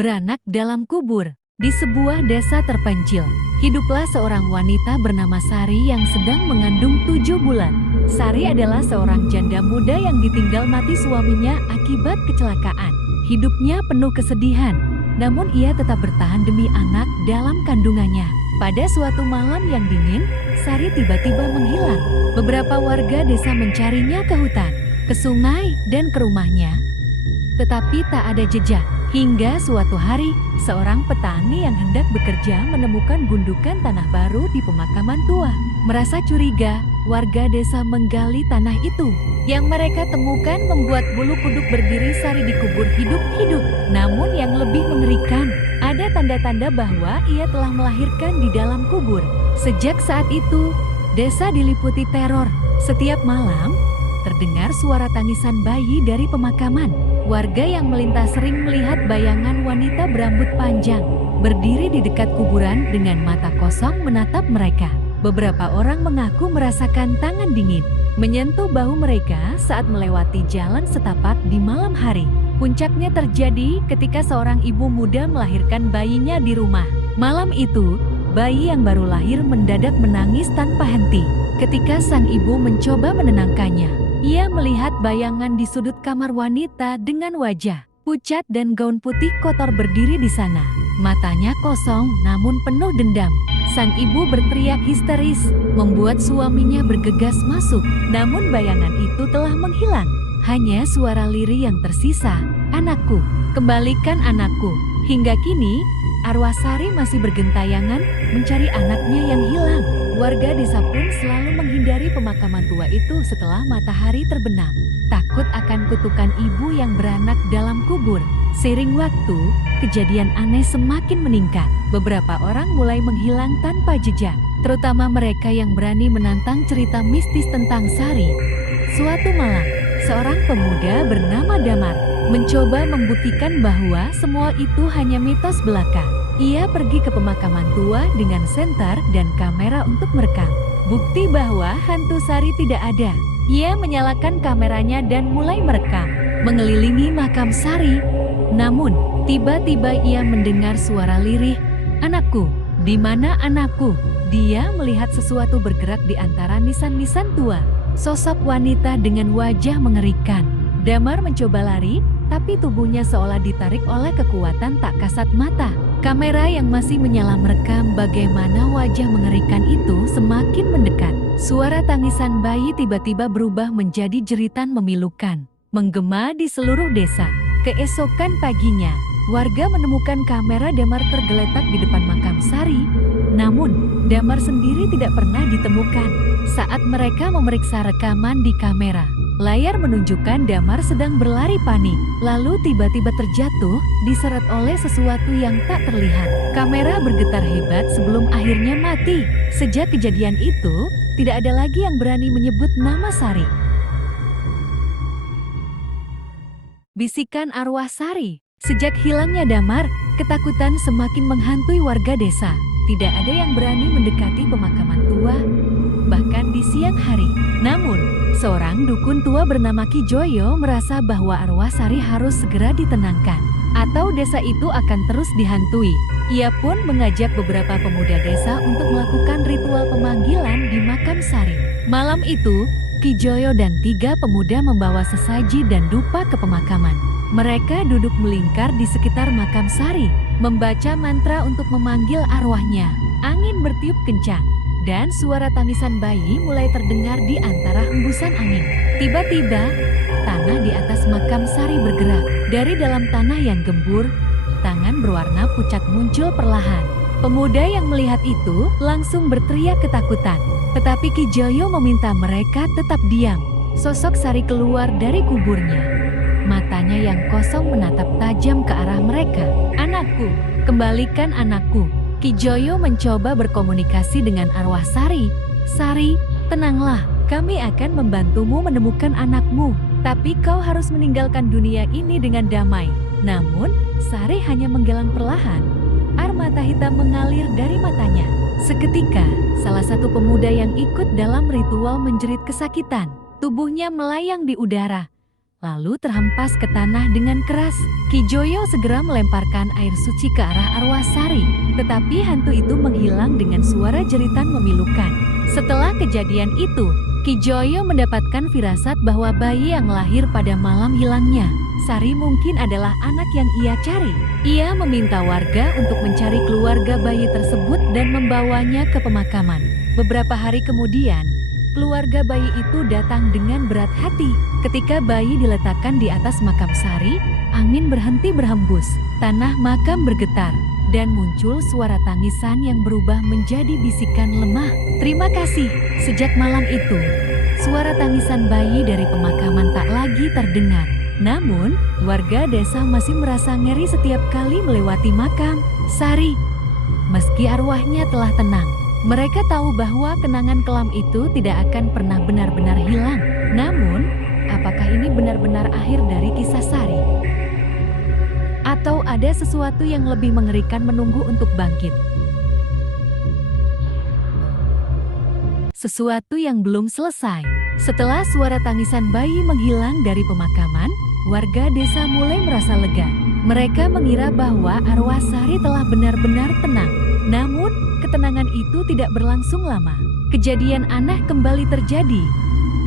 beranak dalam kubur. Di sebuah desa terpencil, hiduplah seorang wanita bernama Sari yang sedang mengandung 7 bulan. Sari adalah seorang janda muda yang ditinggal mati suaminya akibat kecelakaan. Hidupnya penuh kesedihan, namun ia tetap bertahan demi anak dalam kandungannya. Pada suatu malam yang dingin, Sari tiba-tiba menghilang. Beberapa warga desa mencarinya ke hutan, ke sungai, dan ke rumahnya. Tetapi tak ada jejak. Hingga suatu hari, seorang petani yang hendak bekerja menemukan gundukan tanah baru di pemakaman tua. Merasa curiga, warga desa menggali tanah itu. Yang mereka temukan membuat bulu kuduk berdiri Sari dikubur hidup-hidup. Namun yang lebih mengerikan, ada tanda-tanda bahwa ia telah melahirkan di dalam kubur. Sejak saat itu, desa diliputi teror. Setiap malam, terdengar suara tangisan bayi dari pemakaman. Warga yang melintas sering melihat bayangan wanita berambut panjang, berdiri di dekat kuburan dengan mata kosong menatap mereka. Beberapa orang mengaku merasakan tangan dingin menyentuh bahu mereka saat melewati jalan setapak di malam hari. Puncaknya terjadi ketika seorang ibu muda melahirkan bayinya di rumah. Malam itu, bayi yang baru lahir mendadak menangis tanpa henti. Ketika sang ibu mencoba menenangkannya, ia melihat bayangan di sudut kamar wanita dengan wajah pucat dan gaun putih kotor berdiri di sana. Matanya kosong namun penuh dendam. Sang ibu berteriak histeris, membuat suaminya bergegas masuk. Namun bayangan itu telah menghilang. Hanya suara lirih yang tersisa, "Anakku, kembalikan anakku." Hingga kini, arwah Sari masih bergentayangan mencari anaknya yang hilang. Warga desa pun selalu menghindari pemakaman tua itu setelah matahari terbenam, takut akan kutukan ibu yang beranak dalam kubur. Seiring waktu, kejadian aneh semakin meningkat. Beberapa orang mulai menghilang tanpa jejak, terutama mereka yang berani menantang cerita mistis tentang Sari. Suatu malam, seorang pemuda bernama Damar mencoba membuktikan bahwa semua itu hanya mitos belaka. Ia pergi ke pemakaman tua dengan senter dan kamera untuk merekam. Bukti bahwa hantu Sari tidak ada. Ia menyalakan kameranya dan mulai merekam, mengelilingi makam Sari. Namun, tiba-tiba ia mendengar suara lirih, "Anakku, di mana anakku?" Dia melihat sesuatu bergerak di antara nisan-nisan tua. Sosok wanita dengan wajah mengerikan. Damar mencoba lari, tapi tubuhnya seolah ditarik oleh kekuatan tak kasat mata. Kamera yang masih menyala merekam bagaimana wajah mengerikan itu semakin mendekat. Suara tangisan bayi tiba-tiba berubah menjadi jeritan memilukan, menggema di seluruh desa. Keesokan paginya, warga menemukan kamera Damar tergeletak di depan makam Sari. Namun, Damar sendiri tidak pernah ditemukan. Saat mereka memeriksa rekaman di kamera, layar menunjukkan Damar sedang berlari panik, lalu tiba-tiba terjatuh, diseret oleh sesuatu yang tak terlihat. Kamera bergetar hebat sebelum akhirnya mati. Sejak kejadian itu, tidak ada lagi yang berani menyebut nama Sari. Bisikan arwah Sari. Sejak hilangnya Damar, ketakutan semakin menghantui warga desa. Tidak ada yang berani mendekati pemakaman tua, bahkan di siang hari. Namun, seorang dukun tua bernama Ki Joyo merasa bahwa arwah Sari harus segera ditenangkan, atau desa itu akan terus dihantui. Ia pun mengajak beberapa pemuda desa untuk melakukan ritual pemanggilan di makam Sari. Malam itu, Ki Joyo dan 3 pemuda membawa sesaji dan dupa ke pemakaman. Mereka duduk melingkar di sekitar makam Sari, membaca mantra untuk memanggil arwahnya. Angin bertiup kencang, dan suara tangisan bayi mulai terdengar di antara hembusan angin. Tiba-tiba, tanah di atas makam Sari bergerak. Dari dalam tanah yang gembur, tangan berwarna pucat muncul perlahan. Pemuda yang melihat itu langsung berteriak ketakutan. Tetapi Ki Joyo meminta mereka tetap diam. Sosok Sari keluar dari kuburnya. Matanya yang kosong menatap tajam ke arah mereka. "Anakku, kembalikan anakku." Ki Joyo mencoba berkomunikasi dengan arwah Sari. "Sari, tenanglah, kami akan membantumu menemukan anakmu. Tapi kau harus meninggalkan dunia ini dengan damai." Namun, Sari hanya menggelang perlahan. Air mata hitam mengalir dari matanya. Seketika, salah satu pemuda yang ikut dalam ritual menjerit kesakitan. Tubuhnya melayang di udara, lalu terhempas ke tanah dengan keras. Ki Joyo segera melemparkan air suci ke arah arwah Sari, tetapi hantu itu menghilang dengan suara jeritan memilukan. Setelah kejadian itu, Ki Joyo mendapatkan firasat bahwa bayi yang lahir pada malam hilangnya Sari mungkin adalah anak yang ia cari. Ia meminta warga untuk mencari keluarga bayi tersebut dan membawanya ke pemakaman. Beberapa hari kemudian, keluarga bayi itu datang dengan berat hati. Ketika bayi diletakkan di atas makam Sari, angin berhenti berhembus, tanah makam bergetar, dan muncul suara tangisan yang berubah menjadi bisikan lemah. Terima kasih. Sejak malam itu, suara tangisan bayi dari pemakaman tak lagi terdengar. Namun, warga desa masih merasa ngeri setiap kali melewati makam Sari. Meski arwahnya telah tenang, mereka tahu bahwa kenangan kelam itu tidak akan pernah benar-benar hilang. Namun, apakah ini benar-benar akhir dari kisah Sari? Atau ada sesuatu yang lebih mengerikan menunggu untuk bangkit? Sesuatu yang belum selesai. Setelah suara tangisan bayi menghilang dari pemakaman, warga desa mulai merasa lega. Mereka mengira bahwa arwah Sari telah benar-benar tenang. Namun, ketenangan itu tidak berlangsung lama. Kejadian aneh kembali terjadi.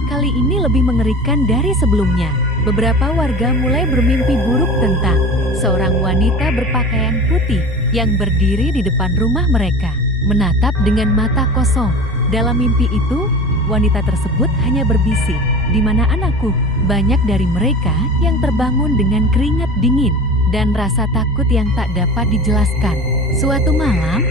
Kali ini lebih mengerikan dari sebelumnya. Beberapa warga mulai bermimpi buruk tentang seorang wanita berpakaian putih yang berdiri di depan rumah mereka, menatap dengan mata kosong. Dalam mimpi itu, wanita tersebut hanya berbisik, "Di mana anakku?" Banyak dari mereka yang terbangun dengan keringat dingin dan rasa takut yang tak dapat dijelaskan. Suatu malam,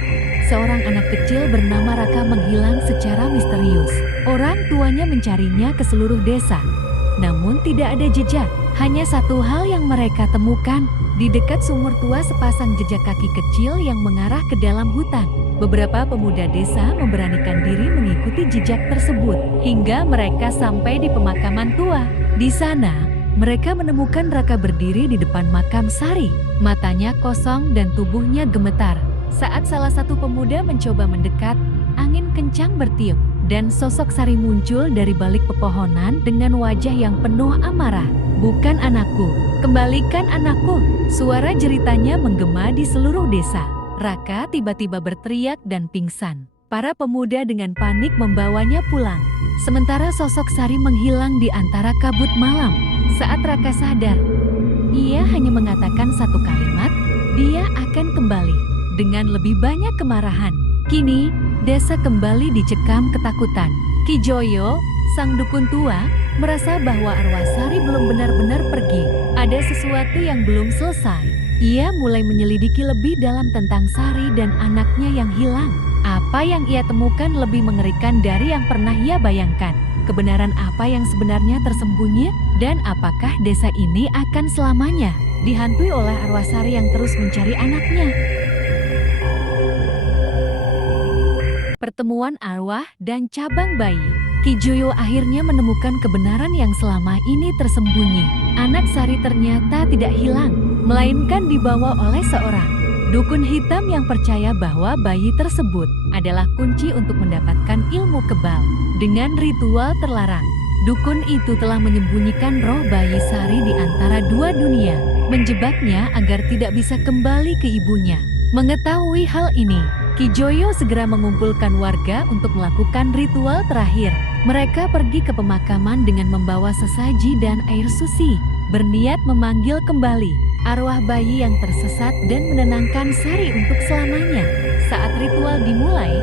seorang anak kecil bernama Raka menghilang secara misterius. Orang tuanya mencarinya ke seluruh desa, namun tidak ada jejak. Hanya satu hal yang mereka temukan, di dekat sumur tua sepasang jejak kaki kecil yang mengarah ke dalam hutan. Beberapa pemuda desa memberanikan diri mengikuti jejak tersebut, hingga mereka sampai di pemakaman tua. Di sana, mereka menemukan Raka berdiri di depan makam Sari. Matanya kosong dan tubuhnya gemetar. Saat salah satu pemuda mencoba mendekat, angin kencang bertiup, dan sosok Sari muncul dari balik pepohonan dengan wajah yang penuh amarah. "Bukan anakku, kembalikan anakku!" Suara jeritanya menggema di seluruh desa. Raka tiba-tiba berteriak dan pingsan. Para pemuda dengan panik membawanya pulang. Sementara sosok Sari menghilang di antara kabut malam. Saat Raka sadar, ia hanya mengatakan satu kalimat, "Dia akan kembali," dengan lebih banyak kemarahan. Kini, desa kembali dicekam ketakutan. Ki Joyo, sang dukun tua, merasa bahwa arwah Sari belum benar-benar pergi. Ada sesuatu yang belum selesai. Ia mulai menyelidiki lebih dalam tentang Sari dan anaknya yang hilang. Apa yang ia temukan lebih mengerikan dari yang pernah ia bayangkan. Kebenaran apa yang sebenarnya tersembunyi, dan apakah desa ini akan selamanya dihantui oleh arwah Sari yang terus mencari anaknya? Pertemuan arwah dan cabang bayi. Ki Joyo akhirnya menemukan kebenaran yang selama ini tersembunyi. Anak Sari ternyata tidak hilang, melainkan dibawa oleh seorang dukun hitam yang percaya bahwa bayi tersebut adalah kunci untuk mendapatkan ilmu kebal. Dengan ritual terlarang, dukun itu telah menyembunyikan roh bayi Sari di antara dua dunia, menjebaknya agar tidak bisa kembali ke ibunya. Mengetahui hal ini, Ki Joyo segera mengumpulkan warga untuk melakukan ritual terakhir. Mereka pergi ke pemakaman dengan membawa sesaji dan air suci, berniat memanggil kembali arwah bayi yang tersesat dan menenangkan Sari untuk selamanya. Saat ritual dimulai,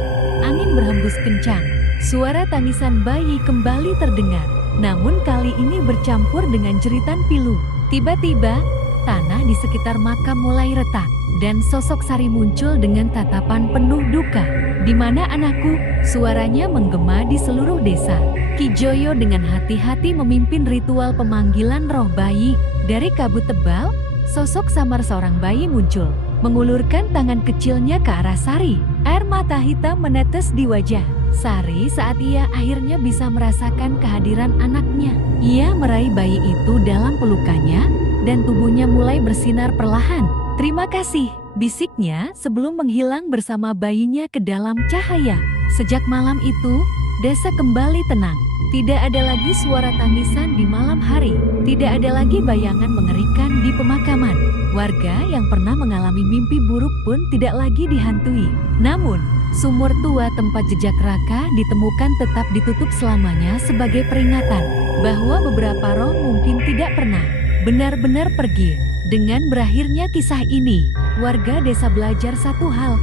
angin berhembus kencang. Suara tangisan bayi kembali terdengar, namun kali ini bercampur dengan jeritan pilu. Tiba-tiba, tanah di sekitar makam mulai retak, dan sosok Sari muncul dengan tatapan penuh duka. "Di mana anakku?" Suaranya menggema di seluruh desa. Ki Joyo dengan hati-hati memimpin ritual pemanggilan roh bayi. Dari kabut tebal, sosok samar seorang bayi muncul, mengulurkan tangan kecilnya ke arah Sari. Air mata hitam menetes di wajah Sari saat ia akhirnya bisa merasakan kehadiran anaknya. Ia meraih bayi itu dalam pelukannya, dan tubuhnya mulai bersinar perlahan. "Terima kasih," bisiknya sebelum menghilang bersama bayinya ke dalam cahaya. Sejak malam itu, desa kembali tenang. Tidak ada lagi suara tangisan di malam hari. Tidak ada lagi bayangan mengerikan di pemakaman. Warga yang pernah mengalami mimpi buruk pun tidak lagi dihantui. Namun, sumur tua tempat jejak Raka ditemukan tetap ditutup selamanya sebagai peringatan bahwa beberapa roh mungkin tidak pernah benar-benar pergi. Dengan berakhirnya kisah ini, warga desa belajar satu hal.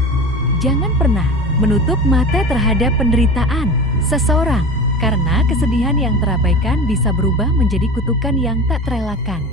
Jangan pernah menutup mata terhadap penderitaan seseorang, karena kesedihan yang terabaikan bisa berubah menjadi kutukan yang tak terelakkan.